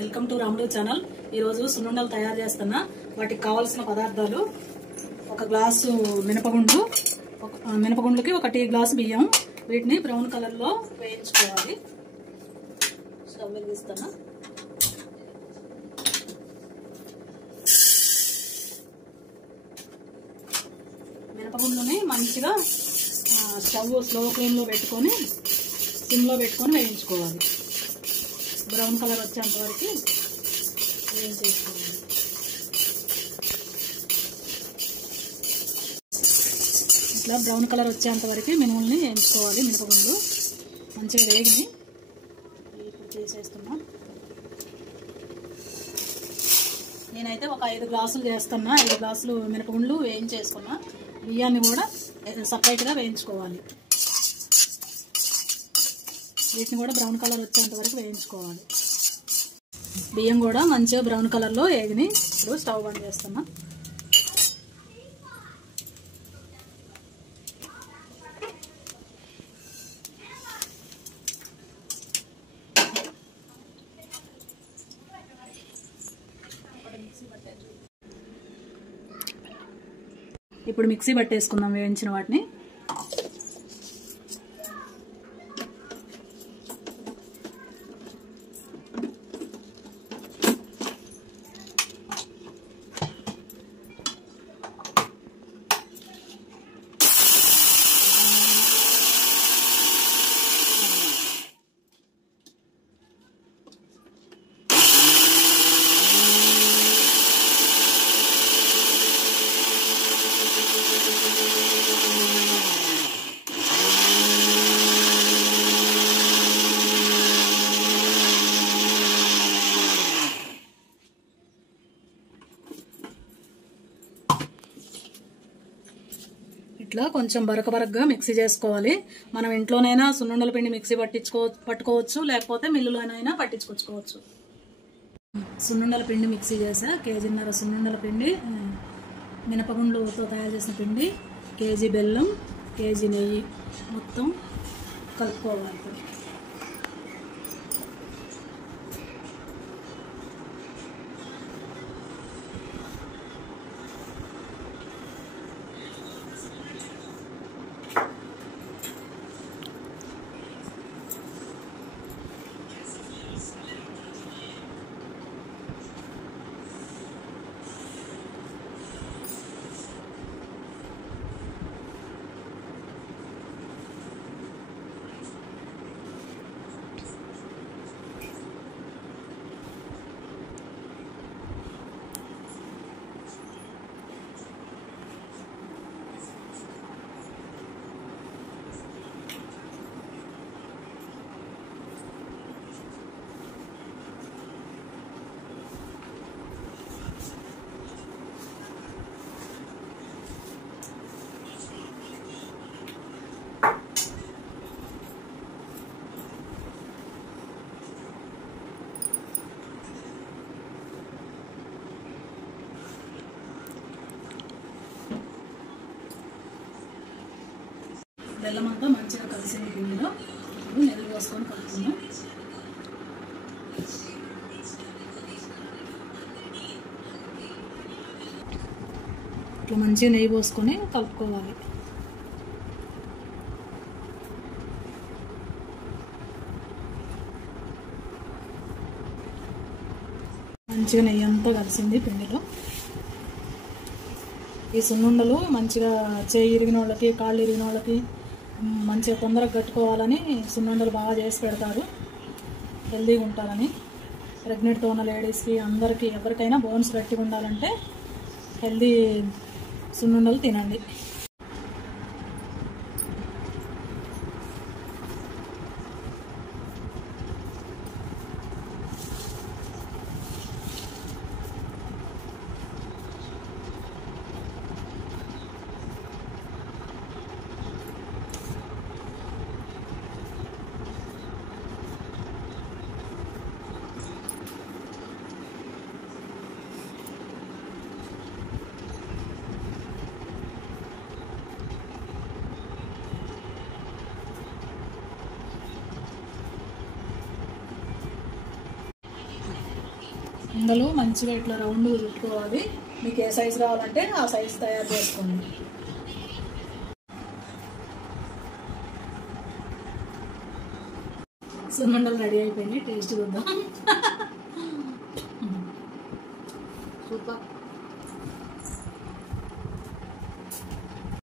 Welcome to రాముడు channel. ఈరోజు సున్నుండలు తయారు చేస్తున్నా. వాటికి కావాల్సిన పదార్థాలు: ఒక గ్లాసు మినపగుండ్లకి ఒక టీ గ్లాసు బియ్యం. వీటిని బ్రౌన్ కలర్ లో వేయించుకోవాలి. స్టవ్ వెలిగిస్తున్నా. మినపగుండ్లని మంచిగా స్టవ్ స్లో ఫ్లేమ్ లో పెట్టుకొని సిమ్ లో పెట్టుకొని వేయించుకోవాలి. బ్రౌన్ కలర్ వచ్చేంత వరకు వేయించేసుకోవాలి. ఇట్లా బ్రౌన్ కలర్ వచ్చేంత వరకు మినుముల్ని వేయించుకోవాలి. మినపగుండ్లు మంచిగా వేగిని ఇప్పుడు చేసేస్తున్నా. నేనైతే ఒక 5 గ్లాసులు చేస్తున్నా. 5 గ్లాసులు మినపగుండ్లు వేయించేసుకున్నా. బియ్యాన్ని కూడా సపరేట్గా వేయించుకోవాలి. వీటిని కూడా బ్రౌన్ కలర్ వచ్చేంత వరకు వేయించుకోవాలి. బియ్యం కూడా మంచిగా బ్రౌన్ కలర్లో వేగిని. ఇప్పుడు స్టవ్ బంద్ చేస్తున్నా. ఇప్పుడు మిక్సీ పట్టేసుకుందాం వేయించిన వాటిని. ఇట్లా కొంచెం బరకగా మిక్సీ చేసుకోవాలి. మనం ఇంట్లోనైనా సున్నుండల పిండి మిక్సీ పట్టుకోవచ్చు, లేకపోతే మిల్లులోనైనా పట్టించుకొచ్చుకోవచ్చు. సున్నుండల పిండి మిక్సీ చేసా. 1.5 కేజీ సున్నుండల పిండి, మినపగుండ్లతో తయారు చేసిన పిండి, 1 కేజీ బెల్లం, 1 కేజీ నెయ్యి మొత్తం కలుపుకోవాలి. బెల్లం అంతా మంచిగా కలిసింది పిండిలో. ఇప్పుడు నెయ్యి పోసుకొని కలుపుకుందాం. ఇట్లా మంచిగా నెయ్యి పోసుకొని కలుపుకోవాలి. మంచిగా నెయ్యి అంతా కలిసింది పిండిలో. ఈ సున్నుండలు మంచిగా చేయి ఇరిగిన వాళ్ళకి, కాళ్ళు ఇరిగిన వాళ్ళకి మంచిగా తొందరగా కట్టుకోవాలని సున్నుండలు బాగా చేసి పెడతారు, హెల్దీగా ఉంటారని. ప్రెగ్నెంట్తో ఉన్న లేడీస్కి, అందరికీ, ఎవరికైనా బోన్స్ గట్టిగా ఉండాలంటే హెల్దీ సున్నుండలు తినండి. ఉండలు మంచిగా ఇట్లా రౌండ్ చుట్టుకోవాలి. మీకు ఏ సైజు కావాలంటే ఆ సైజు తయారు చేసుకోండి. సున్నుండలు రెడీ అయిపోయినాయి, టేస్ట్ చూద్దాం. సూపర్.